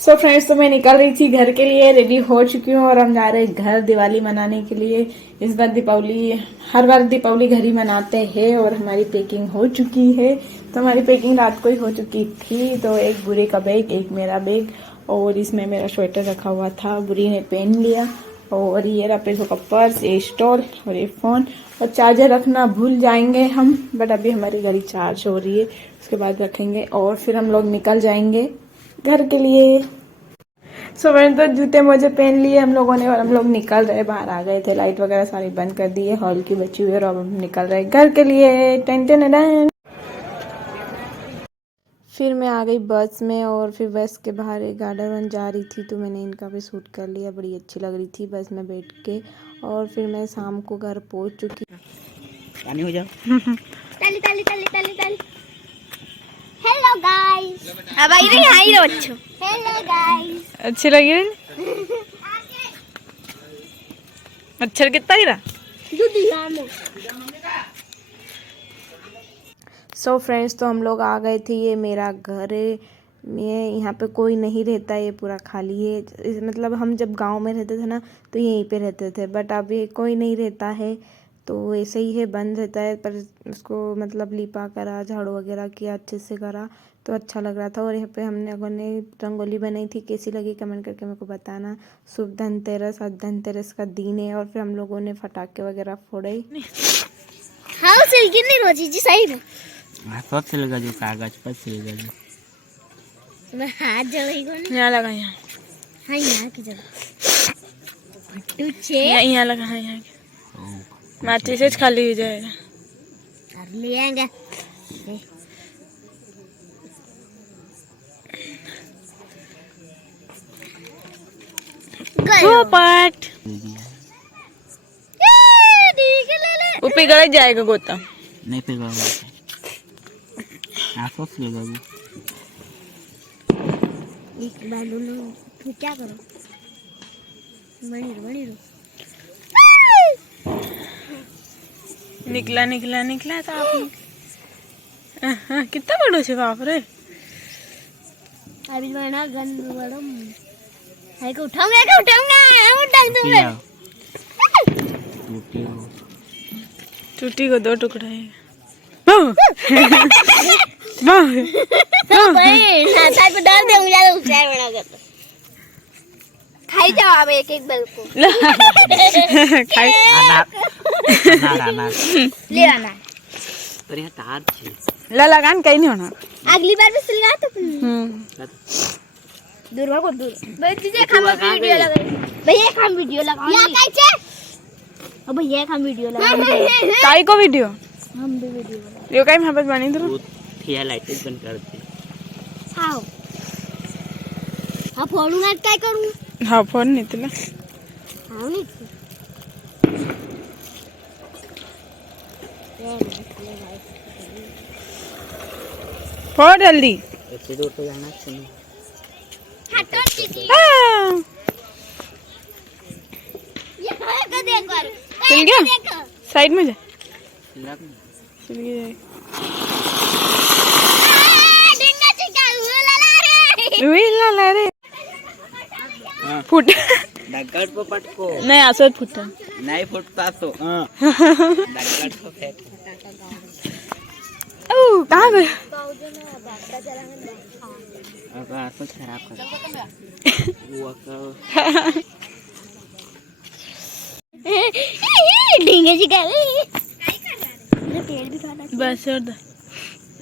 So friends, तो मैं निकल रही थी घर के लिए, रेडी हो चुकी हूँ और हम जा रहे हैं घर दिवाली मनाने के लिए। इस बार दीपावली, हर बार दीपावली घर ही मनाते हैं और हमारी पैकिंग हो चुकी है। तो हमारी पैकिंग रात को ही हो चुकी थी। तो एक बुरी का बैग, एक मेरा बैग और इसमें मेरा स्वेटर रखा हुआ था, बुरी ने पहन लिया। और ये रहा पैसों का पर्स, ये स्टॉल और ये फोन और चार्जर रखना भूल जाएंगे हम, बट अभी हमारी गाड़ी चार्ज हो रही है, उसके बाद रखेंगे और फिर हम लोग निकल जाएंगे घर के लिए। सो मैंने तो जूते मोजे पहन लिए हम लोगों ने और हम लोग निकल रहे, बाहर आ गए थे, लाइट वगैरह सारी बंद कर दी है, हॉल की बची हुई है और अब हम निकल रहे घर के लिए। Ten ten ten. फिर मैं आ गई बस में और फिर बस के बाहर एक गार्डन जा रही थी, तो मैंने इनका भी शूट कर लिया, बड़ी अच्छी लग रही थी बस में बैठ के। और फिर मैं शाम को घर पहुंच चुकी। पानी हो जाओ। ताली ताली ताली ताली ताली। हेलो गाइस, अब आई रही हाई रो अच्छो। हेलो गाइस, अच्छी लगी रही। मच्छर कितना ही रहा। सो फ्रेंड्स, तो हम लोग आ गए थे। ये मेरा घर है, ये यहाँ पे कोई नहीं रहता, ये पूरा खाली है। मतलब हम जब गांव में रहते थे ना तो यहीं पे रहते थे, बट अभी कोई नहीं रहता है, तो ऐसे ही है, बंद रहता है। पर उसको मतलब लिपा करा, झाड़ू वगैरह किया, अच्छे से करा तो अच्छा लग रहा था। और यहाँ पे हमने लोगों ने रंगोली बनाई थी, कैसी लगी कमेंट करके मेरे को बताना। शुभ धनतेरस, आज धनतेरस का दिन है। और फिर हम लोगों ने फटाके वगैरह फोड़े। हाँ सिल्की नहीं रोजी जी सही में। सब सिलेगा जो कागज पर सिलेगा जो। मैं हाथ जगह को यहाँ लगा, यहाँ हाँ यहाँ की जगह पीछे यहाँ लगा, हाँ यहाँ माची से खाली हो जाएगा। कर ले आएंगे। पोपट वो पिघल जाएगा गोता। नहीं पिघलेगा, आंसू सिलेगा जो। एक बार लो फिर क्या करो, बनी रो निकला निकला निकला था आपने। कितना बड़ो से बाप रे। अभी मैं ना गन बड़ो है को उठाऊंगा उठाऊंगा तुम्हें। टूटी को दो टुकड़ा है। भाई नाता पे डाल दे, मुझे तो उसे बना कर खाई जाओ आप एक एक बल को। खाई ले आना पर यह तार छे ला लगान कहीं नहीं होना। अगली बार भी सिलना तो दूर भागो दूर। भाई तुझे हम वीडियो लगाएंगे, भैया हम वीडियो लगाएंगे। या कैसे अब भैया हम वीडियो लगाएंगे। काई को वीडियो हम भी वीडियो बनाएंगे। यो काई महबत बनी तो थिया लाइट बंद कर दे। हां हां फोड़ूंगा क्या करूं। हाँ फोन नहीं तो ना। हां नहीं फोड़ जल्दी। ऐसे दूर तो जाना चाहिए। हटो दीदी हाँ। ये भाई का देखो चल गया साइड में जा। लग चल गया डिंगा चिका ला ला रे फुट डगड़ को पटको नहीं आसत फुटा नहीं फुटता तो डगड़ को फेंक। ओ कहां गए। अब आंसू खराब कर वो का डिंगा चिका मेरे पेड़ भी खाना बस छोड़ दो।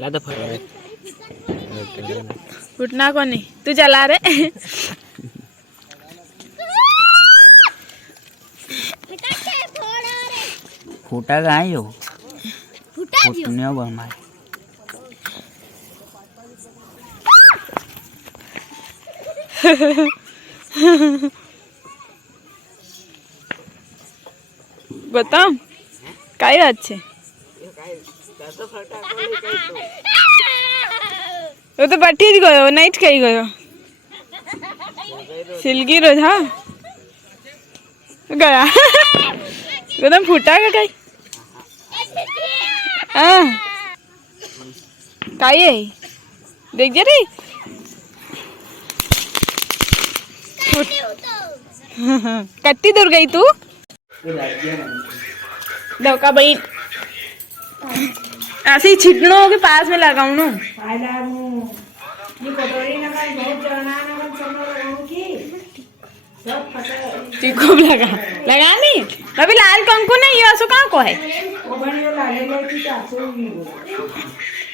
ला दो फट फुटना को नहीं, तू चला रे। फूटा कहाँ है यो फुटा दियो फुटने वो हमारे बताओ काय अच्छे वो तो बठी गयो नाइट कही गयो सिलगी रोज। हाँ गया एकदम फूटा का कहीं काय है देख जा रही कितनी दूर गई तू? दौका भाई ऐसे ही छिटनों के पास में लगाऊं ना। खूब लगा नहीं अभी लाल कंकु नहीं ये कहाँ को है।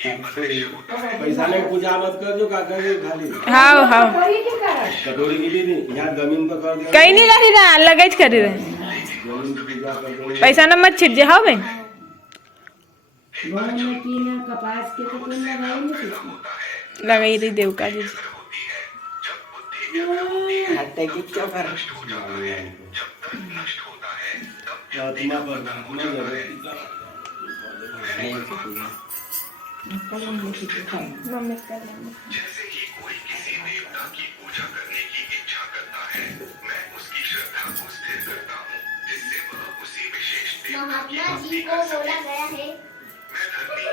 पैसा में पूजा मत कर जो काका के खाली हाँ हाँ कटोरी गिरी नहीं यहाँ जमीन पर कर दे कहीं नहीं करी रहा लगेज करी रहे जमीन की पूजा कर दे पैसा न मत छिट जा बे लगाई रही देवका जी हट्टे की क्या कर आत्मा पर आत्मा जरूरत महात्मा जी को बोला गया है महात्मा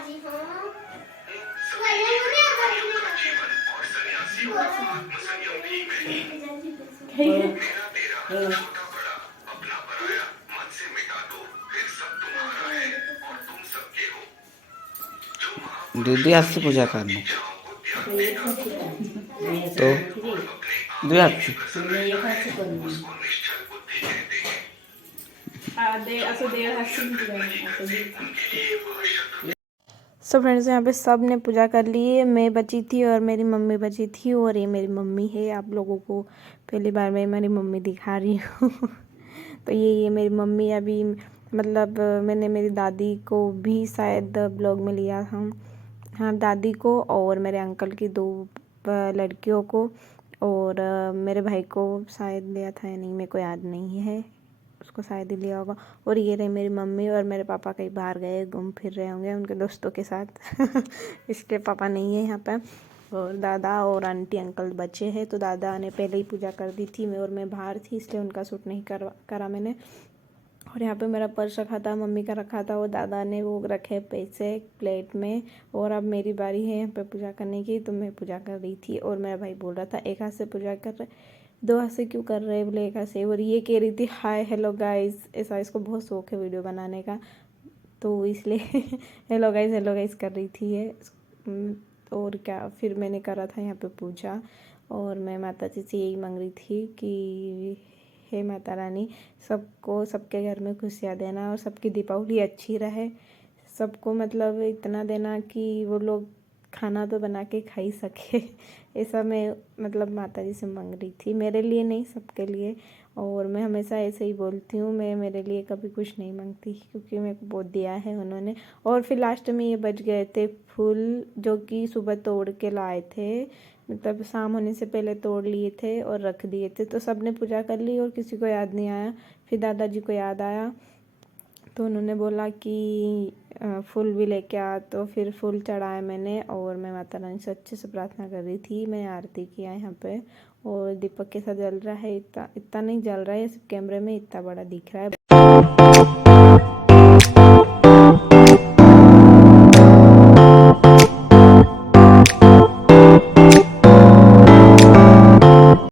जी दूधी हाथ से पूजा करना तो दो हाथ से सो फ्रेंड्स यहाँ पे सब ने पूजा कर ली है। मैं बची थी और मेरी मम्मी बची थी और ये मेरी मम्मी है। आप लोगों को पहली बार मैं मेरी मम्मी दिखा रही हूँ तो ये मेरी मम्मी अभी मतलब मैंने मेरी दादी को भी शायद ब्लॉग में लिया था। हाँ दादी को और मेरे अंकल की 2 लड़कियों को और मेरे भाई को शायद लिया था या नहीं मेरे को याद नहीं है उसको शायद ही लिया होगा। और ये रहे मेरी मम्मी और मेरे पापा कहीं बाहर गए घूम फिर रहे होंगे उनके दोस्तों के साथ इसलिए पापा नहीं है यहाँ पे। और दादा और आंटी अंकल बच्चे हैं तो दादा ने पहले ही पूजा कर दी थी मैं बाहर थी इसलिए उनका शूट नहीं करा मैंने। और यहाँ पे मेरा पर्स रखा था मम्मी का रखा था और दादा ने वो रखे पैसे प्लेट में। और अब मेरी बारी है यहाँ पे पूजा करने की तो मैं पूजा कर रही थी और मेरा भाई बोल रहा था एक हाथ से पूजा कर रहे 2 हाथ से क्यों कर रहे बोले एक हाथ से। और ये कह रही थी हाय हेलो गाइस ऐसा इसको बहुत शौक है वीडियो बनाने का तो इसलिए हेलो गाइस कर रही थी ये। और क्या फिर मैंने करा था यहाँ पे पूजा और मैं माता जी से यही मांग रही थी कि हे माता रानी सबको सबके घर में खुशियाँ देना और सबकी दीपावली अच्छी रहे सबको मतलब इतना देना कि वो लोग खाना तो बना के खा ही सके ऐसा मैं मतलब माता जी से मांग रही थी मेरे लिए नहीं सबके लिए। और मैं हमेशा ऐसे ही बोलती हूँ मैं मेरे लिए कभी कुछ नहीं मांगती क्योंकि मेरे को बहुत दिया है उन्होंने। और फिर लास्ट में ये बच गए थे फूल जो कि सुबह तोड़ के लाए थे मतलब शाम होने से पहले तोड़ लिए थे और रख दिए थे तो सब ने पूजा कर ली और किसी को याद नहीं आया। फिर दादाजी को याद आया तो उन्होंने बोला कि फूल भी लेके आ तो फिर फूल चढ़ाए मैंने। और मैं माता रानी से अच्छे से प्रार्थना कर रही थी मैंने आरती किया यहाँ पे और दीपक कैसा जल रहा है इतना नहीं जल रहा है सिर्फ कैमरे में इतना बड़ा दिख रहा है।